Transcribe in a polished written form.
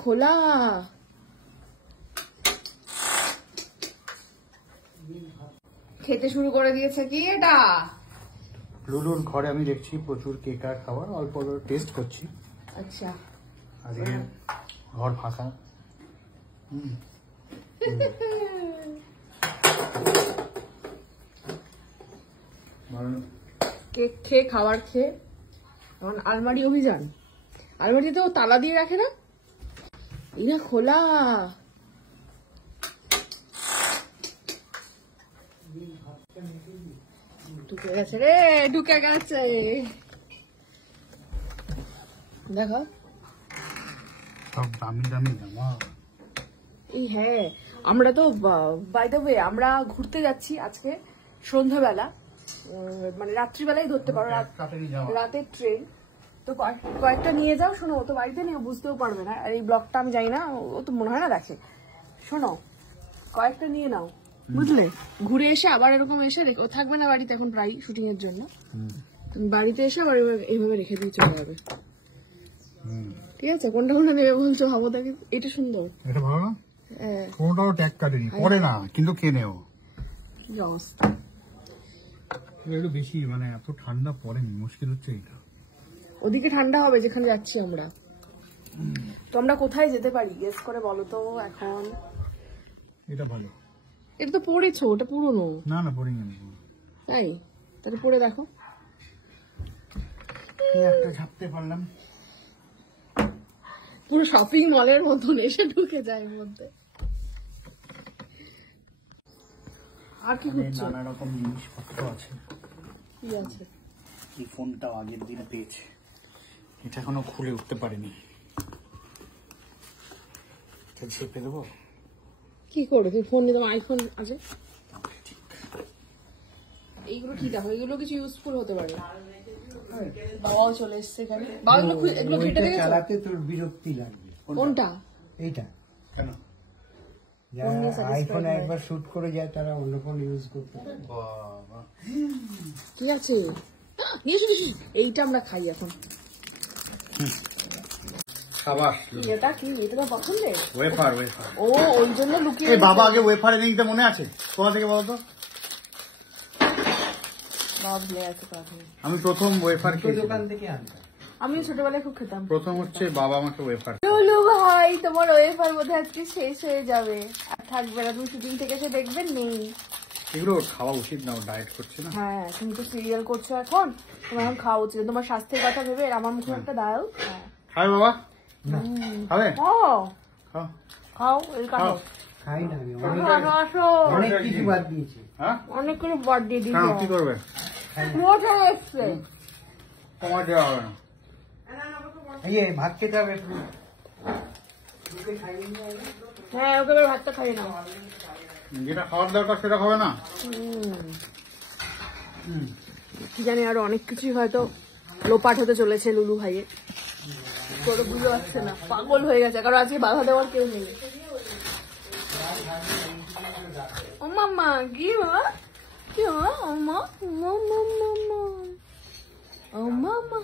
খোলা। খেতে শুরু করে দিয়েছে কি এটা? লুলুর ঘরে আমি দেখছি প্রচুর কেক আর খাবার, অল্প টেস্ট করছি। আচ্ছা, আজকে ঘর ফাঁকা। কেক খেয়ে খাবার খেয়ে এখন আলমারি অভিযান। আলমারিতেও তালা দিয়ে রাখে না, এটা খোলা। ঢুকে গেছে রে, ঢুকে গেছে। দেখো সব দামি দামি জামা। এই হ্যাঁ, আমরা তো বাই দ্য ওয়ে আমরা ঘুরতে যাচ্ছি আজকে সন্ধ্যাবেলা, মানে রাত্রিবেলায় ধরতে পারো, রাতের ট্রেন। তো কয়েকটা নিয়ে যাও। শোনো, ও তো বাড়িতে নিয়ে বুঝতেও পারবে না, আর এই ব্লগটা আমি জানি না, ও তো মনে হয় না দেখে। শোনো, কয়েকটা নিয়ে নাও, বুঝলে? ঘুরে এসে আবার এরকম এসে ও থাকবে না বাড়িতে এখন প্রায় শুটিং এর জন্য। তুমি বাড়িতে এসে আবার এইভাবে রেখে দিয়ে চলে যাবে। ঠিক আছে? কোনটা কোনটা নেবে বলছো? ভাবো দেখে। এটা সুন্দর, এটা ভালো না? কোনটাও ট্যাগ কাটেনি, পরে না কিন্তু কেনেও। কি অবস্থা! একটু বেশি মানে এত ঠান্ডা পড়েনি, মুশকিল হচ্ছে এটা। ওদিকে ঠান্ডা হবে যেখানে যাচ্ছি আমরা। তো আমরা কোথায় যেতে পারি গেস করে বলো তো এখন? এটা ভালো। এটা তো পড়েছো, ওটা পুরনো। না না, পড়িনি। তাই? তাহলে পড়ে দেখো। একটা ঝাপতে পারলাম। পুরো শপিং মলের মতন এসে ঢুকে যায় এর মধ্যে। আর কি করছো? নানা রকম জিনিসপত্র আছে। কি আছে? এই ফোনটাও আগের দিনে পেয়েছে, এটা এখনো খুলে উঠতে পারিনি। চেপে দেবো। কি করো তুমি? ফোন নিয়ে তোমার আইফোন আছে। এইগুলো কি দেখো, এগুলো কিছু ইউজফুল হতে পারে। বাবাও চলে এসছে এখানে। বাবা এগুলো ঘেটে দেখেছো? চালাতে তোর বিরক্তি লাগবে। কোনটা? এইটা কেন? যারা আইফোনে একবার শুট করে যায় তারা অন্য ফোন ইউজ করতে পারে। বাবা, ঠিক আছে, নিয়ে এইটা আমরা খাই এখন। খাবার। এটা কি? এটা তো পছন্দের ওয়েফার। ও, ওই জন্য লুকিয়ে। বাবা আগে ওয়েফার এনে দিতে মনে আছে? কোথা থেকে বলতো? বাবা ভুলে গেছে কথা। আমি প্রথম ওয়েফার দোকান থেকে আনতাম। আমি ছোটবেলায় খুব খেতাম। প্রথম হচ্ছে বাবা আমাকে ওয়েফার। লুলু ভাই, তোমার ওয়েফার বোধহয় আজকে শেষ হয়ে যাবে, আর থাকবে না। তুমি শুটিং থেকে এসে দেখবেন নেই। এগুলো খাওয়া উচিত না, ডায়েট করছে না। হ্যাঁ, তুমি তো সিরিয়াল করছো এখন, তোমার এখন খাওয়া উচিত। তোমার স্বাস্থ্যের কথা ভেবে আমার মুখে একটা দাও। খাবে বাবা? খাবে? ও খাও খাও, এই খাও। খাই না আমি, আসো, অনেক কিছু বাদ দিয়েছি। হ্যাঁ, অনেক করে বাদ দিয়ে দিই। কি করবে? মোটা এসছে। তোমার দেওয়া হবে না। এই ভাত খেতে হবে একটু। হ্যাঁ, ওকে এবার ভাতটা খাইয়ে নাও। যেটা খাওয়ার দরকার সেটা খাবে না। কি জানি আরো অনেক কিছুই হয়তো লোপাট হতে চলেছে লুলু ভাইয়ের। কোনো বুঝতে পারছে না, পাগল হয়ে গেছে, কারণ আজকে বাধা দেওয়ার কেউ নেই। ও মাম্মা, কি বাবা? কি বাবা? ও মা, ও মাম্মা, ও মাম্মা।